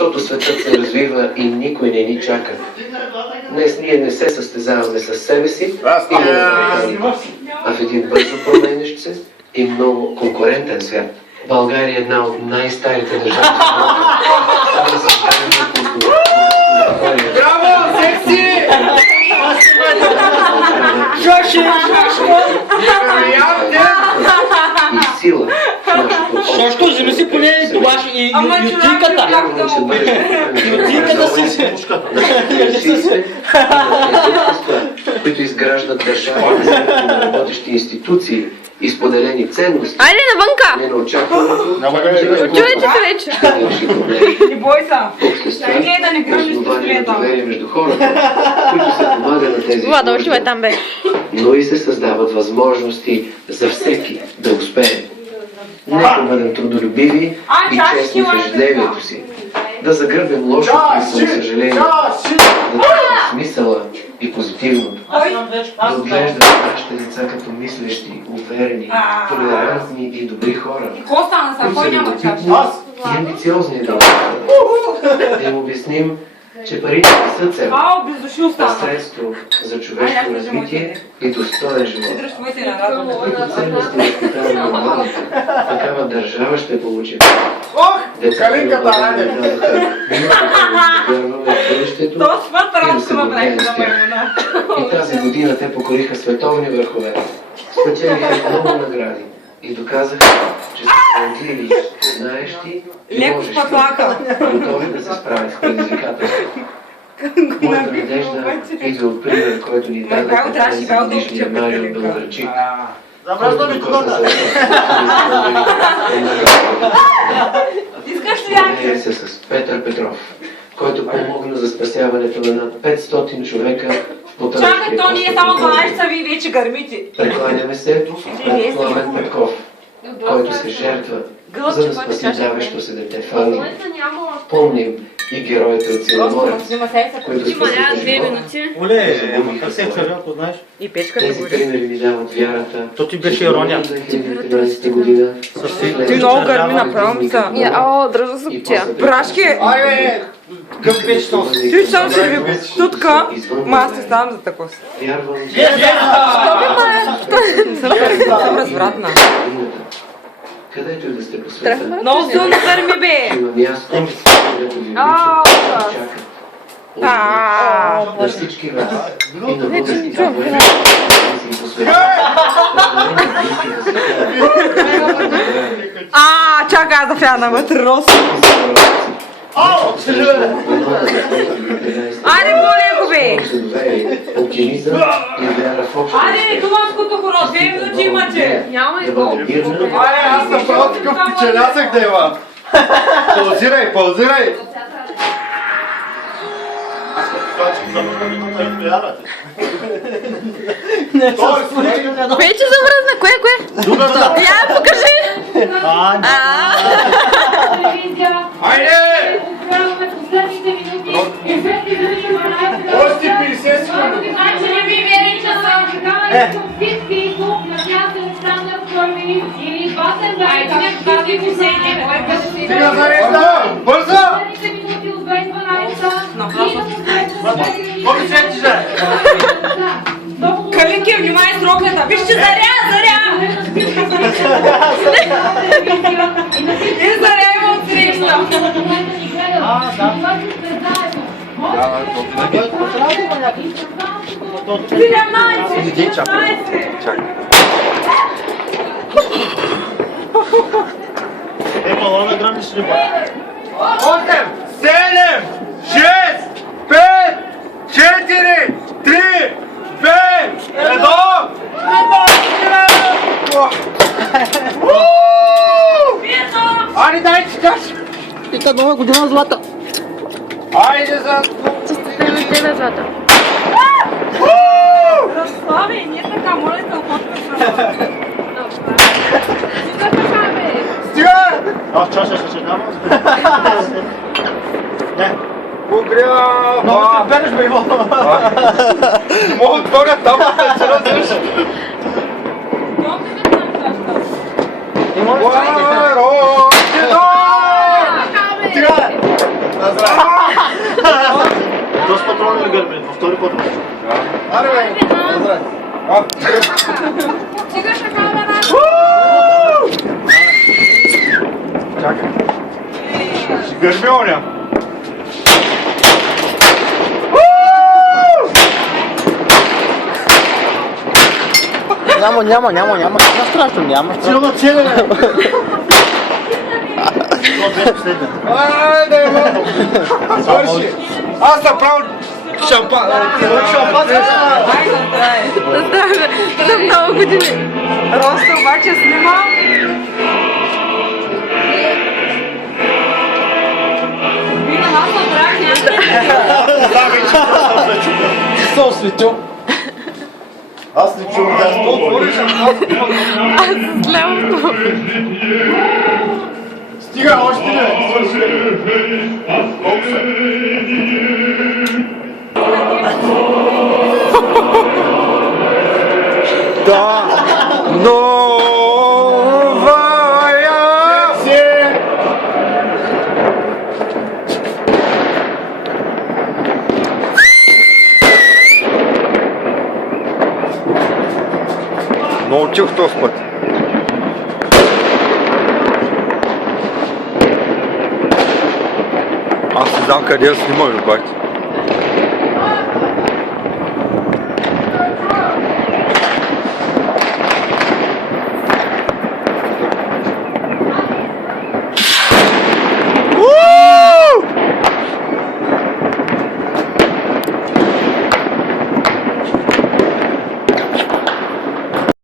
защото светът се развива и никой не ни чака. Днес ние не се състезаваме с себе си, а в един бързо променящ се и много конкурентен свят. България е една от най-старите държави. Браво, секси! И сила в нашето Шашко, вземи си поне това и ютинката. Ютинката си. които изграждат държави, работещи институции и споделени ценности. Айде навънка! Не на очакването. Чуете се вече! Не бой се! Общества, Да не гръмиш основани на пистолета. доверие между хората, които се помагат на тези Влада, отивай там бе. но и се създават възможности за всеки да успее. Нека бъдем трудолюбиви и честни в ежедневието си. Да загърбим лошото и самосъжаление. Да търсим смисъла и позитивното. Да отглеждаме нашите деца като мислещи, уверени, толерантни и добри хора. Коста на кой няма чаш? И амбициозни да да им обясним, че парите не са цел, Ау, без души а остана. средство за човешко развитие и достоен живот. Дръж моите на радо. Които ценности възпитаваме на младите, такава държава ще получим. Калинката, айде! Вярваме в бъдещето То смърт и да работа се на гордеем време с на тях. маймуна. И тази година те покориха световни върхове, спечелиха много награди и доказаха, че са талантливи, знаещи и Леко можещи, спатлака. готови да се справят с предизвикателството. Моята надежда идва от пример, който ни даде Браво, трябваше и браво да годишния учим Марио Петренка. Белоградчик. Забръзна ми колата! Искаш ли яки? Е се с Петър Петров, който помогна за спасяването на над 500 човека в потънащия Чакай, то ние само 12 са ви вече гърмите. Прекланяме се пред Пламен Петков, който се жертва, за да спаси давещо се дете в Англия. Помним и героите от Силоморец, които спасиха живота. Оле, ама как се е червяко, знаеш? И печката Тези гори. примери ни дават вярата. То ти беше ирония. 2013 година. Ти много гърми направо ми са. О, дръжа супчия. Брашки, Айде! Къв беше то? ти само си ви тутка, ма аз се ставам за такова. Вярвам, Съм развратна. където и да сте по света, Много силно гърми бе. има място, където ви обичат, чакат. На всички вас и на българските военни по света. Чакай, аз да фяна вътре рос. Айде, по-леко бе. Оптимизъм и вяра в общото. Айде, туманското хоро, 2 минути имате. Няма Да бъде мирна, Айде, аз направо такъв печелясък да има! Паузирай, паузирай! Вече завръзна. Кое? Другата! Я покажи. Айде! Още 50 секунди! Сега зарежда! Бързо! Колко се тиже? Калинки, внимай с роклята. Вижте, заря! И заря има от среща. Е, балона грами с риба. 8, 7, 6, 5, 4, 3, 2, 1, Айде, дай ти кажа! Вика нова година злата. Айде за... Тебе, Злата. Разслаби, не така, моля те, опотваш. Стига! Аз чаша ще дам. Не. Погрява! Много те береш, бе, Иво. Мога отворя там, да се разбираш. Има ли? Стига! гърбен, във втори път. Аре, бе! Здравей! Чакай. Ще гърби оня. Няма страшно, няма страшно. Силна целя, бе! Айде, бе! Свърши! Аз направо шампан. За много години. Росто обаче снима. Ти се осветил. Аз не чувам да сте отвориш, Аз с лявото. Стига, още не! Свърши! Колко са? Да! Новая! Научих този път. Аз не знам къде я снимам, бати.